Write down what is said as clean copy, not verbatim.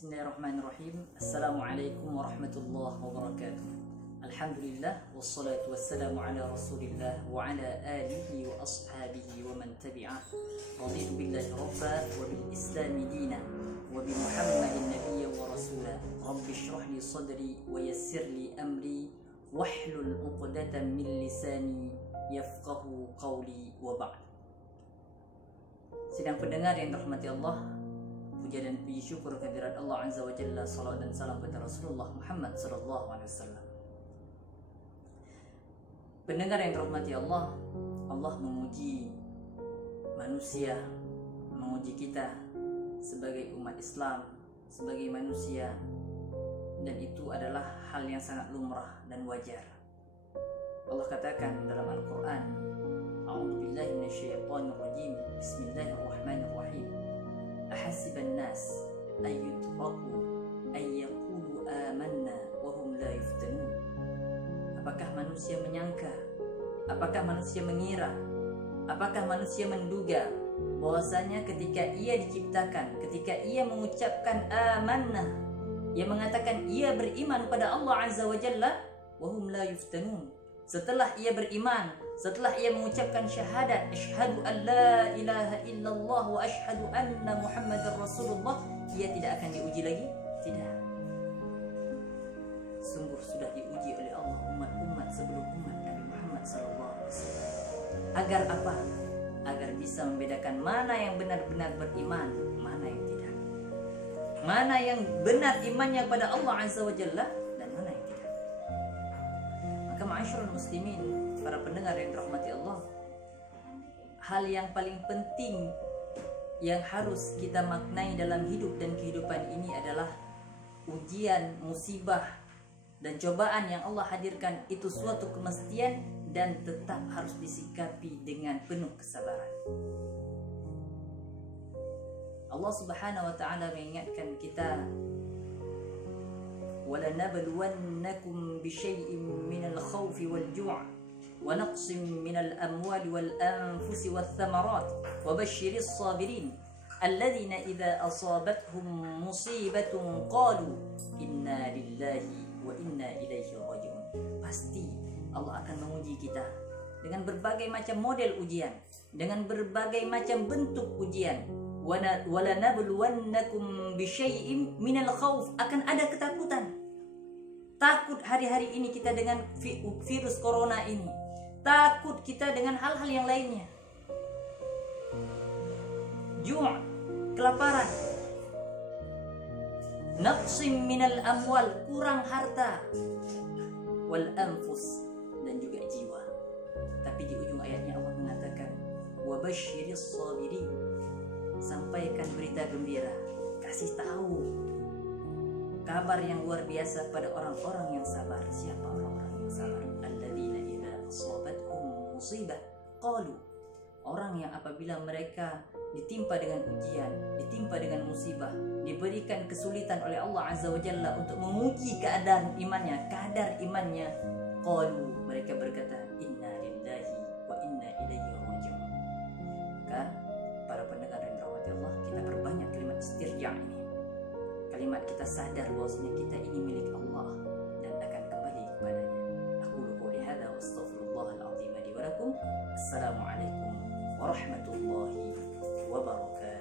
Bismillahirrahmanirrahim. Assalamualaikum warahmatullahi wabarakatuh. Alhamdulillah wassalatu wassalamu ala Rasulillah wa ala alihi wa ashabihi wa man tabi'ah. Raditu billahi rabba wa bil islami dina wa bi Muhammadin nabiyya wa rasula. Rabbi shrah li sadri wa yassir li amri wahlul 'uqdatam min lisani yafqahu qawli wa ba'd. Sidang pendengar yang dirahmati Allah, puja dan puji syukur kehadirat Allah Azza wa Jalla, salawat dan salam kepada Rasulullah Muhammad sallallahu alaihi wasallam. Pendengar yang dirahmati Allah, Allah memuji manusia, memuji kita sebagai umat Islam, sebagai manusia, dan itu adalah hal yang sangat lumrah dan wajar. Allah katakan dalam Al-Quran, A'udzu billahi minasyaitonir rajim, Bismillahirrahmanirrahim. Ahasiban nas ay yutraku ay yaqulu amanna wa hum la yuftanun. Apakah manusia menyangka, apakah manusia mengira, apakah manusia menduga bahwasanya ketika ia diciptakan, ketika ia mengucapkan amanna, ia mengatakan ia beriman pada Allah Azza wa Jalla, wa hum la yuftanun, setelah ia beriman, setelah ia mengucapkan syahadat, asyhadu an la ilaha illallah wa asyhadu anna Muhammadar Rasulullah, ia tidak akan diuji lagi? Tidak. Sungguh sudah diuji oleh Allah umat-umat sebelum umat Nabi Muhammad SAW. Agar apa? Agar bisa membedakan mana yang benar-benar beriman, mana yang tidak. Mana yang benar imannya kepada Allah Azza wa Jalla, dan mana yang tidak. Maka ma'asyiral muslimin, para pendengar yang dirahmati Allah, hal yang paling penting yang harus kita maknai dalam hidup dan kehidupan ini adalah ujian, musibah, dan cobaan yang Allah hadirkan itu suatu kemestian dan tetap harus disikapi dengan penuh kesabaran. Allah Subhanahu wa taala mengingatkan kita, وَلَنَبْلُوَنَّكُمْ بِشَيْءٍ مِّنَ الْخَوْفِ وَالْجُوعِ وَنَقْصٍ مِّنَ الْأَمْوَالِ وَالْأَنفُسِ وَالثَّمَرَاتِ وَبَشِّرِ الصَّابِرِينَ الَّذِينَ إِذَا أَصَابَتْهُم مُّصِيبَةٌ قَالُوا إِنَّا لِلَّهِ وَإِنَّا إِلَيْهِ رَاجِعُونَ. Pasti Allah akan menguji kita dengan berbagai macam model ujian, dengan berbagai macam bentuk ujian. وَلَنَبْلُوَنَّكُمْ بِشَيْءٍ مِّنَ الْخَوْفِ, akan ada ketakutan. Takut hari-hari ini kita dengan virus corona ini. Takut kita dengan hal-hal yang lainnya. Ju', kelaparan. Naqsim minal amwal, kurang harta. Wal anfus, dan juga jiwa. Tapi di ujung ayatnya Allah mengatakan, wa basyiris sabirin, sampaikan berita gembira, kasih tahu kabar yang luar biasa pada orang-orang yang sabar. Siapa orang-orang yang sabar? Alladzina idza asabathum musibah qalu, orang yang apabila mereka ditimpa dengan ujian, ditimpa dengan musibah, diberikan kesulitan oleh Allah Azza wa Jalla untuk menguji keadaan imannya, kadar imannya, qalu, mereka berkata, inna lillahi wa inna ilaihi raji'un. Maka para pendengar yang dirahmati Allah, kita perbanyak kalimat istirja' ini. Kalimat kita sadar bahwasanya kita ini milik Allah dan akan kembali kepadanya. Aku qouli hadza wa astaghfirullahal azim li wa lakum. Assalamualaikum warahmatullahi wabarakatuh.